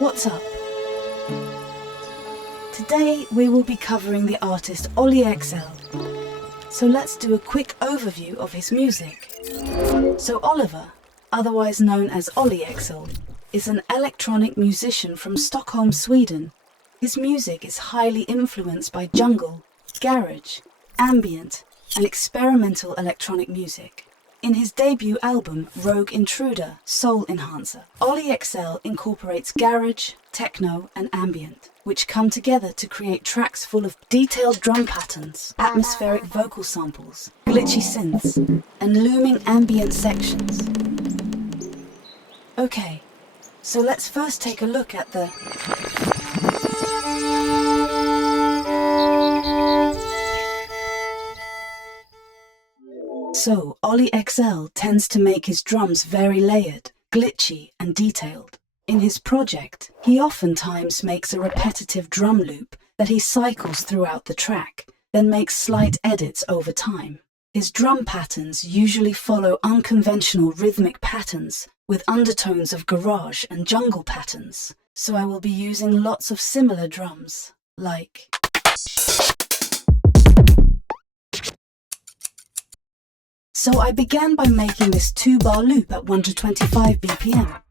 What's up? Today we will be covering the artist Ollie XL. So let's do a quick overview of his music. So Oliver, otherwise known as Ollie XL, is an electronic musician from Stockholm, Sweden. His music is highly influenced by jungle, garage, ambient, and experimental electronic music. In his debut album, Rogue Intruder, Soul Enhancer, Ollie XL incorporates garage, techno, and ambient, which come together to create tracks full of detailed drum patterns, atmospheric vocal samples, glitchy synths, and looming ambient sections. Okay, so let's first take a look at the So, Ollie XL tends to make his drums very layered, glitchy, and detailed. In his project, he oftentimes makes a repetitive drum loop that he cycles throughout the track, then makes slight edits over time. His drum patterns usually follow unconventional rhythmic patterns with undertones of garage and jungle patterns, so I will be using lots of similar drums, like So I began by making this 2-bar loop at 125 BPM.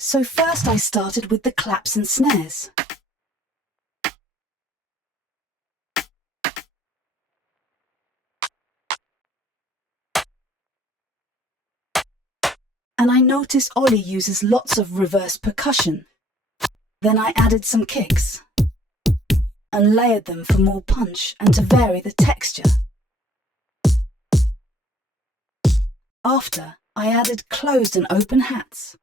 So first I started with the claps and snares. And I noticed Ollie uses lots of reverse percussion. Then I added some kicks and layered them for more punch and to vary the texture. After, I added closed and open hats.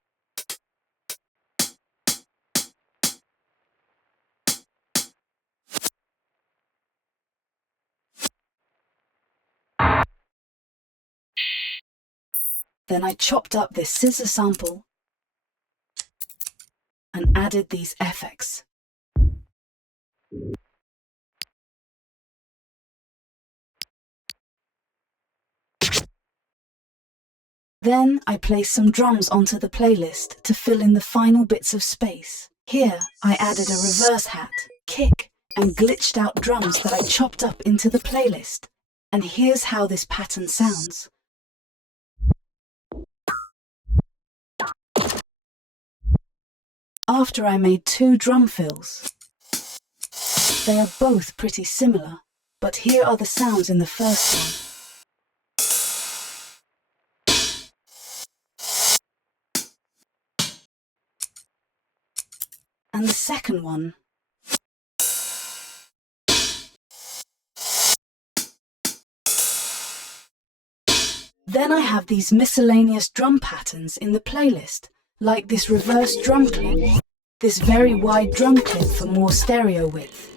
Then I chopped up this scissor sample and added these effects. Then I placed some drums onto the playlist to fill in the final bits of space. Here I added a reverse hat, kick, and glitched out drums that I chopped up into the playlist. And here's how this pattern sounds. After I made 2 drum fills. They are both pretty similar, but here are the sounds in the first one. And the second one. Then I have these miscellaneous drum patterns in the playlist, like this reverse drum clip, this very wide drum clip for more stereo width.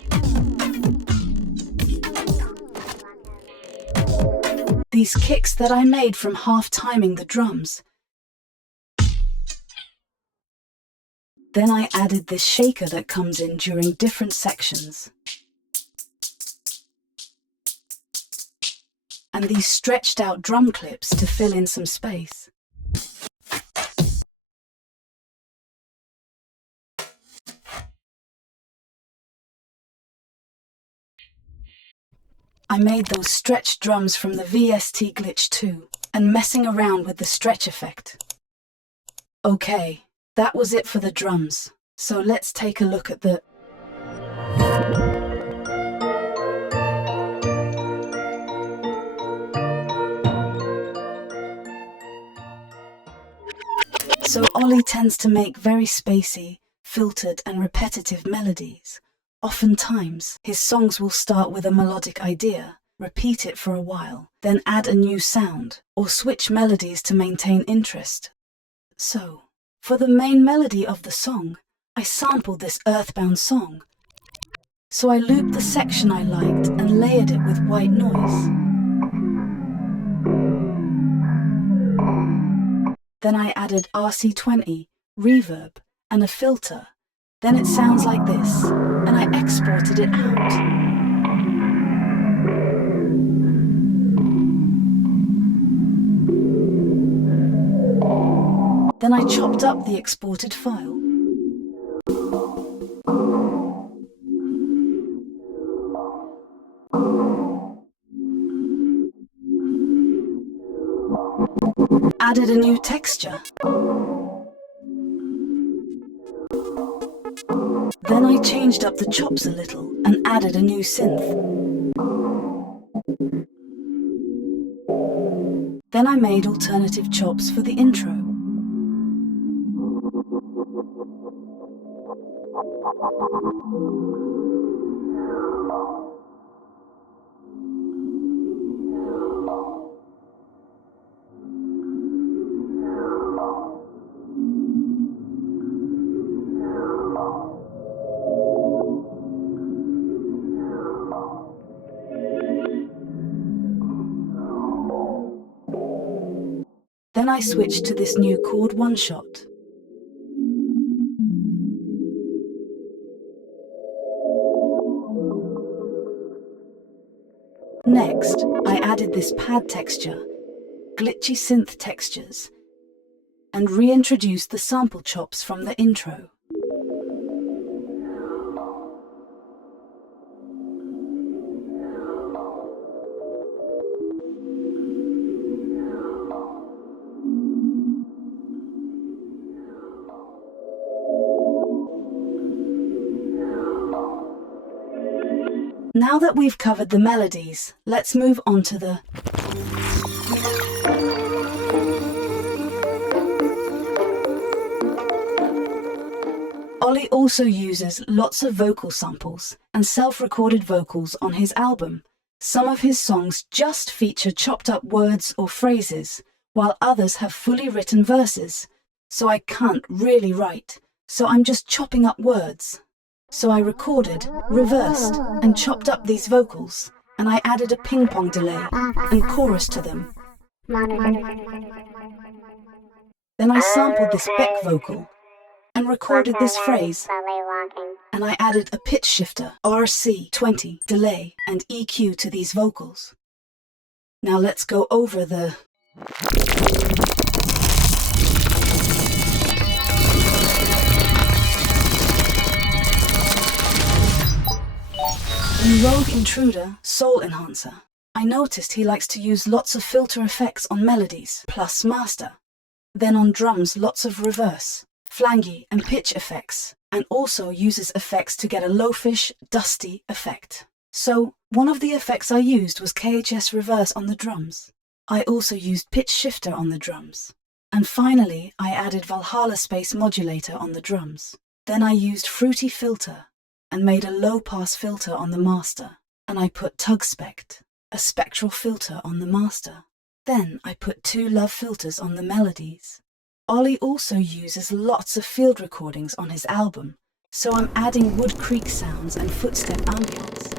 These kicks that I made from half timing the drums. Then I added this shaker that comes in during different sections. And these stretched out drum clips to fill in some space. I made those stretched drums from the VST glitch too, and messing around with the stretch effect. Okay, that was it for the drums, so let's take a look at the So Ollie tends to make very spacey, filtered and repetitive melodies. Oftentimes, his songs will start with a melodic idea, repeat it for a while, then add a new sound, or switch melodies to maintain interest. So, for the main melody of the song, I sampled this Earthbound song. So I looped the section I liked and layered it with white noise. Then I added RC20, reverb, and a filter. Then it sounds like this, and I exported it out. Then I chopped up the exported file. Added a new texture. Then I changed up the chops a little and added a new synth. Then I made alternative chops for the intro. Then I switched to this new chord one-shot. Next, I added this pad texture, glitchy synth textures, and reintroduced the sample chops from the intro. Now that we've covered the melodies, let's move on to the Ollie also uses lots of vocal samples and self-recorded vocals on his album. Some of his songs just feature chopped up words or phrases, while others have fully written verses. So I can't really write, so I'm just chopping up words. So I recorded, reversed, and chopped up these vocals, and I added a ping-pong delay and chorus to them. Then I sampled this Beck vocal and recorded this phrase, and I added a pitch shifter, RC20, delay, and EQ to these vocals. Now let's go over the In Rogue Intruder, Soul Enhancer, I noticed he likes to use lots of filter effects on melodies, plus master. Then on drums, lots of reverse, flangy and pitch effects, and also uses effects to get a low-fish, dusty effect. So, one of the effects I used was KHS reverse on the drums. I also used pitch shifter on the drums. And finally, I added Valhalla space modulator on the drums. Then I used Fruity Filter and made a low-pass filter on the master. And I put Tug Spect, a spectral filter on the master. Then I put 2 love filters on the melodies. Ollie also uses lots of field recordings on his album, so I'm adding Wood Creek sounds and footstep ambience.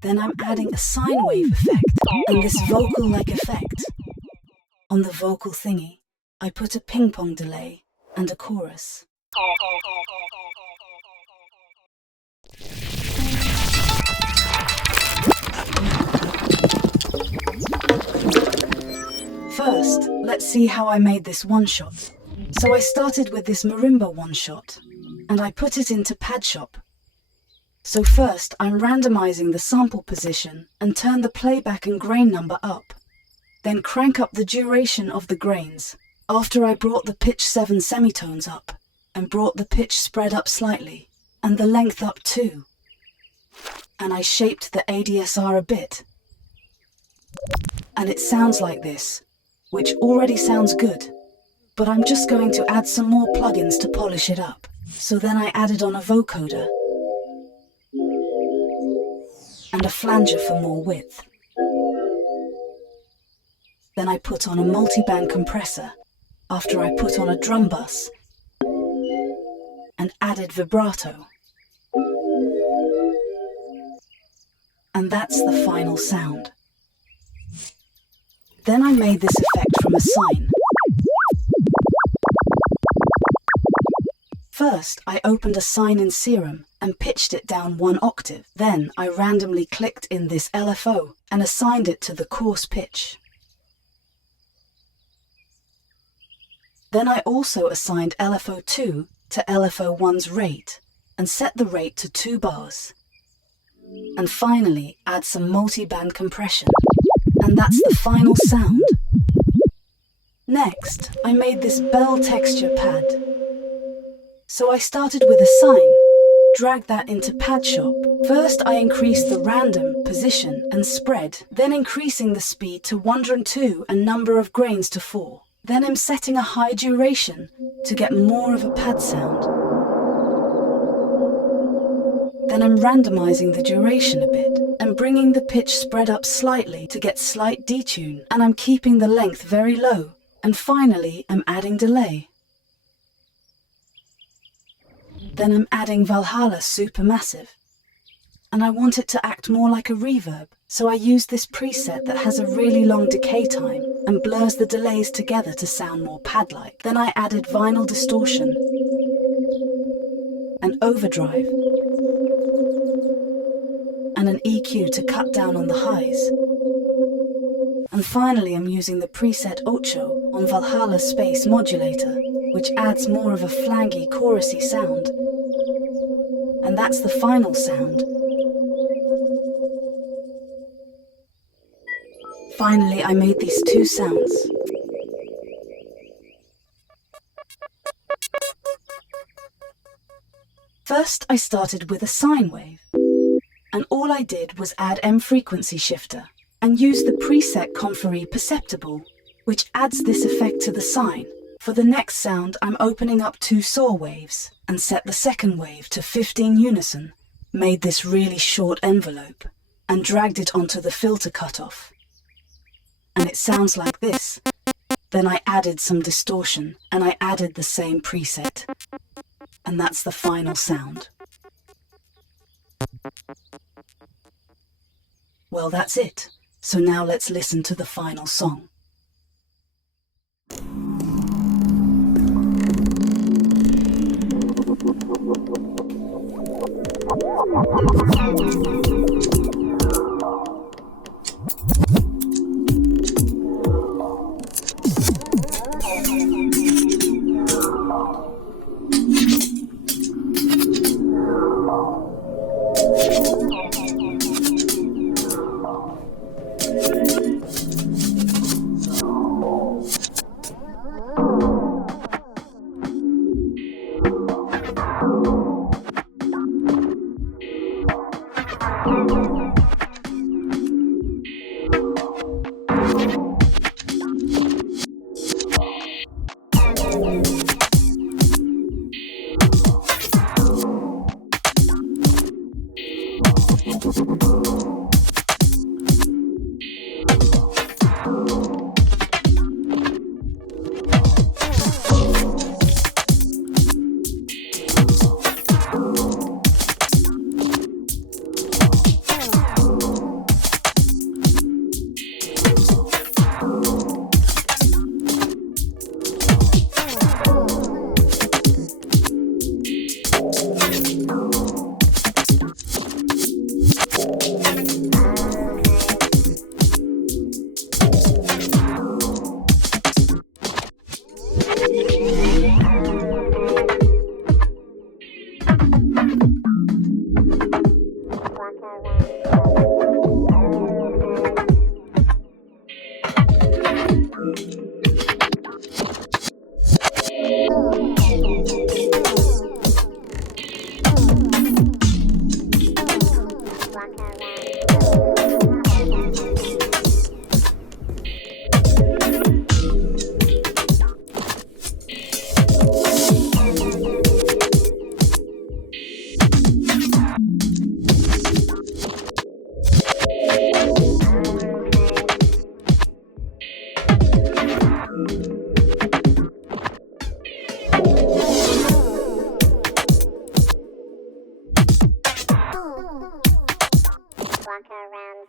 Then I'm adding a sine wave effect and this vocal-like effect. On the vocal thingy, I put a ping-pong delay and a chorus. First, let's see how I made this one-shot. So I started with this marimba one-shot, and I put it into Pad Shop. So first, I'm randomizing the sample position and turn the playback and grain number up. Then crank up the duration of the grains, after I brought the pitch 7 semitones up, and brought the pitch spread up slightly, and the length up too. And I shaped the ADSR a bit. And it sounds like this, which already sounds good, but I'm just going to add some more plugins to polish it up. So then I added on a vocoder and a flanger for more width. Then I put on a multiband compressor after I put on a drum bus and added vibrato. And that's the final sound. Then I made this effect from a sine. First, I opened a sine in Serum and pitched it down 1 octave. Then I randomly clicked in this LFO and assigned it to the coarse pitch. Then I also assigned LFO2 to LFO1's rate and set the rate to 2 bars. And finally, add some multi-band compression. And that's the final sound. Next, I made this bell texture pad. So I started with a sine, dragged that into Pad Shop. First I increased the random, position and spread, then increasing the speed to 102 and number of grains to 4. Then I'm setting a high duration to get more of a pad sound. Then I'm randomizing the duration a bit and bringing the pitch spread up slightly to get slight detune, and I'm keeping the length very low. And finally, I'm adding delay. Then I'm adding Valhalla Supermassive. And I want it to act more like a reverb, so I used this preset that has a really long decay time and blurs the delays together to sound more pad-like. Then I added vinyl distortion and overdrive and an EQ to cut down on the highs. And finally I'm using the preset Ocho on Valhalla Space Modulator, which adds more of a flangy, chorusy sound. And that's the final sound. Finally, I made these 2 sounds. First, I started with a sine wave, and all I did was add M frequency shifter and use the preset Comfrey Perceptible, which adds this effect to the sine. For the next sound, I'm opening up 2 saw waves and set the second wave to 15 unison, made this really short envelope, and dragged it onto the filter cutoff. And it sounds like this. Then I added some distortion and I added the same preset. And that's the final sound. Well, that's it. So now let's listen to the final song. Walk around slowly, walk around.